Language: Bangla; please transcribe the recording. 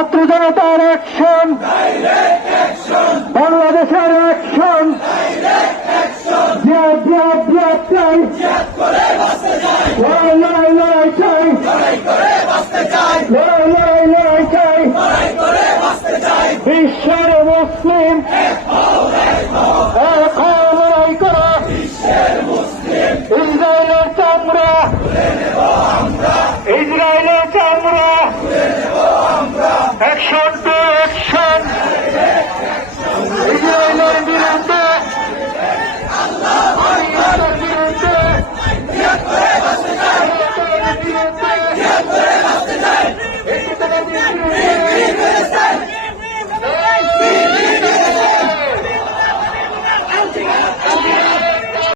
ছাত্র জনতার অ্যাকশন, বাংলাদেশের অ্যাকশন, জিহাদ জিহাদ জিহাদ চাই, লড়াই লড়াই লড়াই চাই, লড়াই লড়াই লড়াই চাই, বিশ্বের মুসলিম